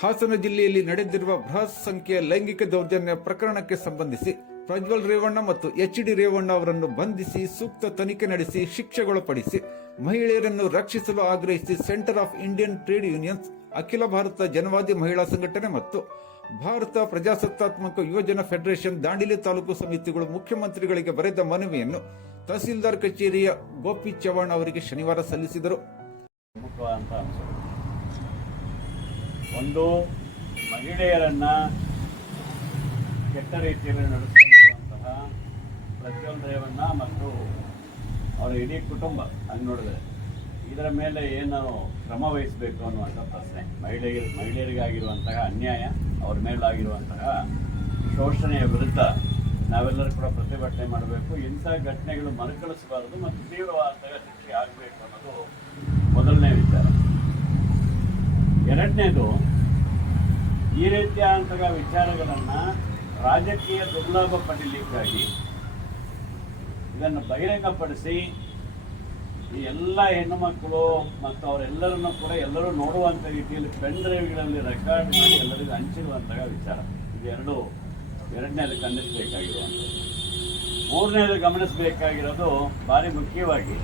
ಹಾಸನ ಜಿಲ್ಲೆಯಲ್ಲಿ ನಡೆದಿರುವ ಬೃಹತ್ ಸಂಖ್ಯೆಯ ಲೈಂಗಿಕ ದೌರ್ಜನ್ಯ ಪ್ರಕರಣಕ್ಕೆ ಸಂಬಂಧಿಸಿ ಪ್ರಜ್ವಲ್ ರೇವಣ್ಣ ಮತ್ತು ಎಚ್ ಡಿ ರೇವಣ್ಣ ಅವರನ್ನು ಬಂಧಿಸಿ ಸೂಕ್ತ ತನಿಖೆ ನಡೆಸಿ ಶಿಕ್ಷೆಗೊಳಪಡಿಸಿ ಮಹಿಳೆಯರನ್ನು ರಕ್ಷಿಸಲು ಆಗ್ರಹಿಸಿ centre of Indian trade unions, ಅಖಿಲ ಭಾರತ ಜನವಾದಿ ಮಹಿಳಾ ಸಂಘಟನೆ ಮತ್ತು ಭಾರತ ಪ್ರಜಾಸತ್ತಾತ್ಮಕ ಯುವಜನ ಫೆಡರೇಷನ್ ದಾಂಡಿಲಿ ತಾಲೂಕು ಸಮಿತಿಗಳು ಮುಖ್ಯಮಂತ್ರಿಗಳಿಗೆ ಬರೆದ ಮನವಿಯನ್ನು ತಹಸೀಲ್ದಾರ್ ಕಚೇರಿಯ ಗೋಪಿ ಚವ್ಹಾಣ್ ಅವರಿಗೆ ಶನಿವಾರ ಸಲ್ಲಿಸಿದರು. ಒಂದು ಮಹಿಳೆಯರನ್ನ ಕೆಟ್ಟ ರೀತಿಯಲ್ಲಿ ನಡೆಸಿರುವಂತಹ ಪ್ರಜ್ವಲ್ ಮತ್ತು ಅವರ ಇಡೀ ಕುಟುಂಬ ಹಂಗೆ ನೋಡಿದ್ರೆ ಇದರ ಮೇಲೆ ಏನು ಕ್ರಮ ವಹಿಸಬೇಕು ಅನ್ನುವಂಥ ಪ್ರಶ್ನೆ. ಮಹಿಳೆಯರು, ಮಹಿಳೆಯರಿಗಾಗಿರುವಂತಹ ಅನ್ಯಾಯ, ಅವ್ರ ಮೇಲಾಗಿರುವಂತಹ ಶೋಷಣೆಯ ವಿರುದ್ಧ ನಾವೆಲ್ಲರೂ ಕೂಡ ಪ್ರತಿಭಟನೆ ಮಾಡಬೇಕು. ಇಂಥ ಘಟನೆಗಳು ಮರುಕಳಿಸಬಾರದು ಮತ್ತು ತೀವ್ರವಾದಂತಹ ಶಿಕ್ಷೆ ಆಗಬೇಕು ಅನ್ನೋದು ಮೊದಲನೇ ವಿಚಾರ. ಎರಡನೇದು, ಈ ರೀತಿಯಾದಂತಹ ವಿಚಾರಗಳನ್ನು ರಾಜಕೀಯ ದುರ್ಲಾಭ ಪಡೀಲಿಕ್ಕಾಗಿ ಇದನ್ನು ಬಹಿರಂಗಪಡಿಸಿ ಈ ಎಲ್ಲ ಹೆಣ್ಣು ಮಕ್ಕಳು ಮತ್ತು ಅವರೆಲ್ಲರನ್ನು ಕೂಡ ಎಲ್ಲರೂ ನೋಡುವಂಥ ರೀತಿಯಲ್ಲಿ ಪೆನ್ ಡ್ರೈವ್ಗಳಲ್ಲಿ ರೆಕಾರ್ಡ್ ಮಾಡಿ ಎಲ್ಲರಿಗೂ ಹಂಚಿರುವಂತಹ ವಿಚಾರ. ಇದೆರಡು ಎರಡನೇದು ಖಂಡಿಸಬೇಕಾಗಿರುವಂಥದ್ದು. ಮೂರನೇದು ಗಮನಿಸಬೇಕಾಗಿರೋದು ಭಾರಿ ಮುಖ್ಯವಾಗಿ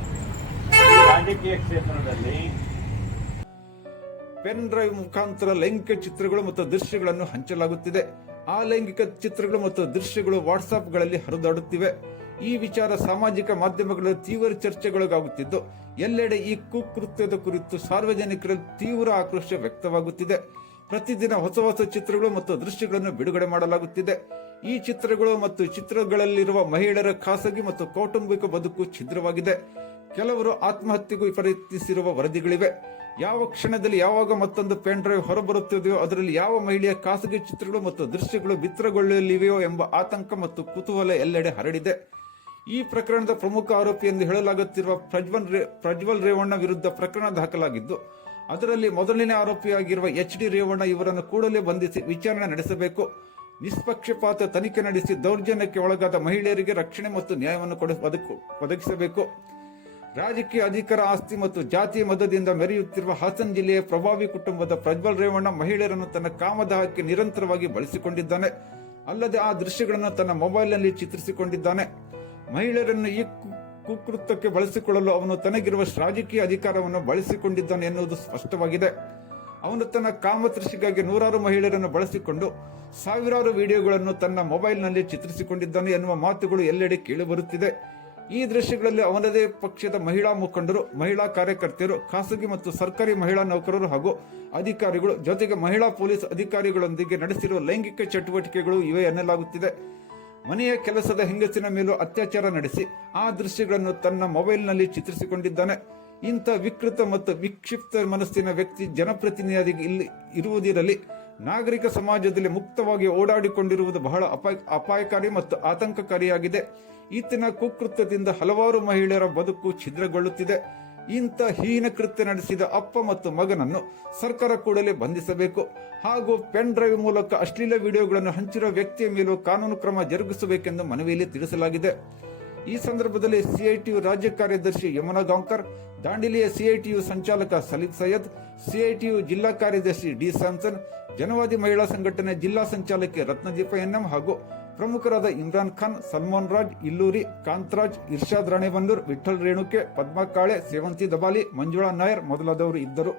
ರಾಜಕೀಯ ಕ್ಷೇತ್ರದಲ್ಲಿ ಪೆನ್ ಡ್ರೈವ್ ಮುಖಾಂತರ ಲೈಂಗಿಕ ಚಿತ್ರಗಳು ಮತ್ತು ದೃಶ್ಯಗಳನ್ನು ಹಂಚಲಾಗುತ್ತಿದೆ. ಆ ಲೈಂಗಿಕ ಚಿತ್ರಗಳು ಮತ್ತು ದೃಶ್ಯಗಳು ವಾಟ್ಸಾಪ್ಗಳಲ್ಲಿ ಹರಿದಾಡುತ್ತಿವೆ. ಈ ವಿಚಾರ ಸಾಮಾಜಿಕ ಮಾಧ್ಯಮಗಳಲ್ಲಿ ತೀವ್ರ ಚರ್ಚೆಗೊಳಗಾಗುತ್ತಿದ್ದು, ಎಲ್ಲೆಡೆ ಈ ಕುಕೃತ್ಯದ ಕುರಿತು ಸಾರ್ವಜನಿಕರಲ್ಲಿ ತೀವ್ರ ಆಕ್ರೋಶ ವ್ಯಕ್ತವಾಗುತ್ತಿದೆ. ಪ್ರತಿದಿನ ಹೊಸ ಹೊಸ ಚಿತ್ರಗಳು ಮತ್ತು ದೃಶ್ಯಗಳನ್ನು ಬಿಡುಗಡೆ ಮಾಡಲಾಗುತ್ತಿದೆ. ಈ ಚಿತ್ರಗಳು ಮತ್ತು ಚಿತ್ರಗಳಲ್ಲಿರುವ ಮಹಿಳೆಯರ ಖಾಸಗಿ ಮತ್ತು ಕೌಟುಂಬಿಕ ಬದುಕು ಛಿದ್ರವಾಗಿದೆ. ಕೆಲವರು ಆತ್ಮಹತ್ಯೆಗೂ ಪ್ರಯತ್ನಿಸಿರುವ ವರದಿಗಳಿವೆ. ಯಾವ ಕ್ಷಣದಲ್ಲಿ ಯಾವಾಗ ಮತ್ತೊಂದು ಪೆನ್ ಡ್ರೈವ್ ಹೊರಬರುತ್ತಿದೆಯೋ ಅದರಲ್ಲಿ ಯಾವ ಮಹಿಳೆಯ ಖಾಸಗಿ ಚಿತ್ರಗಳು ಮತ್ತು ದೃಶ್ಯಗಳು ಬಿತ್ತರಗೊಳ್ಳಲಿವೆಯೋ ಎಂಬ ಆತಂಕ ಮತ್ತು ಕುತೂಹಲ ಎಲ್ಲೆಡೆ ಹರಡಿದೆ. ಈ ಪ್ರಕರಣದ ಪ್ರಮುಖ ಆರೋಪಿ ಎಂದು ಹೇಳಲಾಗುತ್ತಿರುವ ಪ್ರಜ್ವಲ್ ರೇ, ಪ್ರಜ್ವಲ್ ರೇವಣ್ಣ ವಿರುದ್ಧ ಪ್ರಕರಣ ದಾಖಲಾಗಿದ್ದು, ಅದರಲ್ಲಿ ಮೊದಲನೇ ಆರೋಪಿಯಾಗಿರುವ ಎಚ್ ಡಿ ರೇವಣ್ಣ ಇವರನ್ನು ಕೂಡಲೇ ಬಂಧಿಸಿ ವಿಚಾರಣೆ ನಡೆಸಬೇಕು. ನಿಷ್ಪಕ್ಷಪಾತ ತನಿಖೆ ನಡೆಸಿ ದೌರ್ಜನ್ಯಕ್ಕೆ ಒಳಗಾದ ಮಹಿಳೆಯರಿಗೆ ರಕ್ಷಣೆ ಮತ್ತು ನ್ಯಾಯವನ್ನು ಕೊಡ ಒದಗಿಸಬೇಕು. ರಾಜಕೀಯ ಅಧಿಕಾರ ಆಸ್ತಿ ಮತ್ತು ಜಾತಿ ಮತದಿಂದ ಮೆರೆಯುತ್ತಿರುವ ಹಾಸನ ಜಿಲ್ಲೆಯ ಪ್ರಭಾವಿ ಕುಟುಂಬದ ಪ್ರಜ್ವಲ್ ರೇವಣ್ಣ ಮಹಿಳೆಯರನ್ನು ತನ್ನ ಕಾಮದಾಹಕ್ಕೆ ನಿರಂತರವಾಗಿ ಬಳಸಿಕೊಂಡಿದ್ದಾನೆ. ಅಲ್ಲದೆ ಆ ದೃಶ್ಯಗಳನ್ನು ತನ್ನ ಮೊಬೈಲ್ನಲ್ಲಿ ಚಿತ್ರಿಸಿಕೊಂಡಿದ್ದಾನೆ. ಮಹಿಳೆಯರನ್ನು ಈ ಕುಕೃತ್ಯಕ್ಕೆ ಬಳಸಿಕೊಳ್ಳಲು ಅವನು ತನಗಿರುವ ರಾಜಕೀಯ ಅಧಿಕಾರವನ್ನು ಬಳಸಿಕೊಂಡಿದ್ದಾನೆ ಎನ್ನುವುದು ಸ್ಪಷ್ಟವಾಗಿದೆ. ಅವನು ತನ್ನ ಕಾಮತೃಷಿಗಾಗಿ ನೂರಾರು ಮಹಿಳೆಯರನ್ನು ಬಳಸಿಕೊಂಡು ಸಾವಿರಾರು ವಿಡಿಯೋಗಳನ್ನು ತನ್ನ ಮೊಬೈಲ್ನಲ್ಲಿ ಚಿತ್ರಿಸಿಕೊಂಡಿದ್ದಾನೆ ಎನ್ನುವ ಮಾತುಗಳು ಎಲ್ಲೆಡೆ ಕೇಳಿಬರುತ್ತಿದೆ. ಈ ದೃಶ್ಯಗಳಲ್ಲಿ ಅವನದೇ ಪಕ್ಷದ ಮಹಿಳಾ ಮುಖಂಡರು, ಮಹಿಳಾ ಕಾರ್ಯಕರ್ತೆಯರು, ಖಾಸಗಿ ಮತ್ತು ಸರ್ಕಾರಿ ಮಹಿಳಾ ನೌಕರರು ಹಾಗೂ ಅಧಿಕಾರಿಗಳು ಜೊತೆಗೆ ಮಹಿಳಾ ಪೊಲೀಸ್ ಅಧಿಕಾರಿಗಳೊಂದಿಗೆ ನಡೆಸಿರುವ ಲೈಂಗಿಕ ಚಟುವಟಿಕೆಗಳು ಇವೆ ಎನ್ನಲಾಗುತ್ತಿದೆ. ಮನೆಯ ಕೆಲಸದ ಹೆಂಗಸಿನ ಮೇಲೂ ಅತ್ಯಾಚಾರ ನಡೆಸಿ ಆ ದೃಶ್ಯಗಳನ್ನು ತನ್ನ ಮೊಬೈಲ್ನಲ್ಲಿ ಚಿತ್ರಿಸಿಕೊಂಡಿದ್ದಾನೆ. ಇಂಥ ವಿಕೃತ ಮತ್ತು ವಿಕ್ಷಿಪ್ತ ಮನಸ್ಸಿನ ವ್ಯಕ್ತಿ ಜನಪ್ರತಿನಿಧಿಯಾಗಿ ಇಲ್ಲಿ ಇರುವುದಿರಲಿ. ನಾಗರಿಕ ಸಮಾಜದಲ್ಲಿ ಮುಕ್ತವಾಗಿ ಓಡಾಡಿಕೊಂಡಿರುವುದು ಬಹಳ ಅಪಾಯ, ಅಪಾಯಕಾರಿ ಮತ್ತು ಆತಂಕಕಾರಿಯಾಗಿದೆ. ಈತನ ಕುಕೃತ್ಯದಿಂದ ಹಲವಾರು ಮಹಿಳೆಯರ ಬದುಕು ಛಿದ್ರಗೊಳ್ಳುತ್ತಿದೆ. ಇಂಥ ಹೀನ ಕೃತ್ಯ ನಡೆಸಿದ ಅಪ್ಪ ಮತ್ತು ಮಗನನ್ನು ಸರ್ಕಾರ ಕೂಡಲೇ ಬಂಧಿಸಬೇಕು. ಹಾಗೂ ಪೆನ್ ಡ್ರೈವ್ ಮೂಲಕ ಅಶ್ಲೀಲ ವಿಡಿಯೋಗಳನ್ನು ಹಂಚಿರುವ ವ್ಯಕ್ತಿಯ ಮೇಲೂ ಕಾನೂನು ಕ್ರಮ ಜರುಗಿಸಬೇಕೆಂದು ಮನವಿಯಲ್ಲಿ ತಿಳಿಸಲಾಗಿದೆ. ಈ ಸಂದರ್ಭದಲ್ಲಿ ಸಿಐಟಿಯು ರಾಜ್ಯ ಕಾರ್ಯದರ್ಶಿ ಯಮುನಾ ಗಾಂಕರ್ ದಾಂಡಿಲಿಯ ಸಿಐಟಿಯು ಸಂಚಾಲಕ ಸಲೀದ್ ಸೈಯದ್ ಸಿಐಟಿಯು ಜಿಲ್ಲಾ ಕಾರ್ಯದರ್ಶಿ ಡಿ ಸ್ಯಾಮ್ಸನ್ ಜನವಾದಿ ಮಹಿಳಾ ಸಂಘಟನೆ ಜಿಲ್ಲಾ ಸಂಚಾಲಕಿ ರತ್ನದೀಪ ಎನ್ಎಂ ಹಾಗೂ ಪ್ರಮುಖರಾದ ಇಮ್ರಾನ್ ಖಾನ್, ಸಲ್ಮಾನ್ ರಾಜ್, ಇಲ್ಲೂರಿ ಕಾಂತರಾಜ್, ಇರ್ಷಾದ್ ರಾಣೆಬಂದೂರ್ ವಿಠಲ್ ರೇಣುಕೆ, ಪದ್ಮಕಾಳೆ, ಸೇವಂತಿ ದಬಾಲಿ, ಮಂಜುಳಾ ನಾಯರ್ ಮೊದಲಾದವರು ಇದ್ದರು.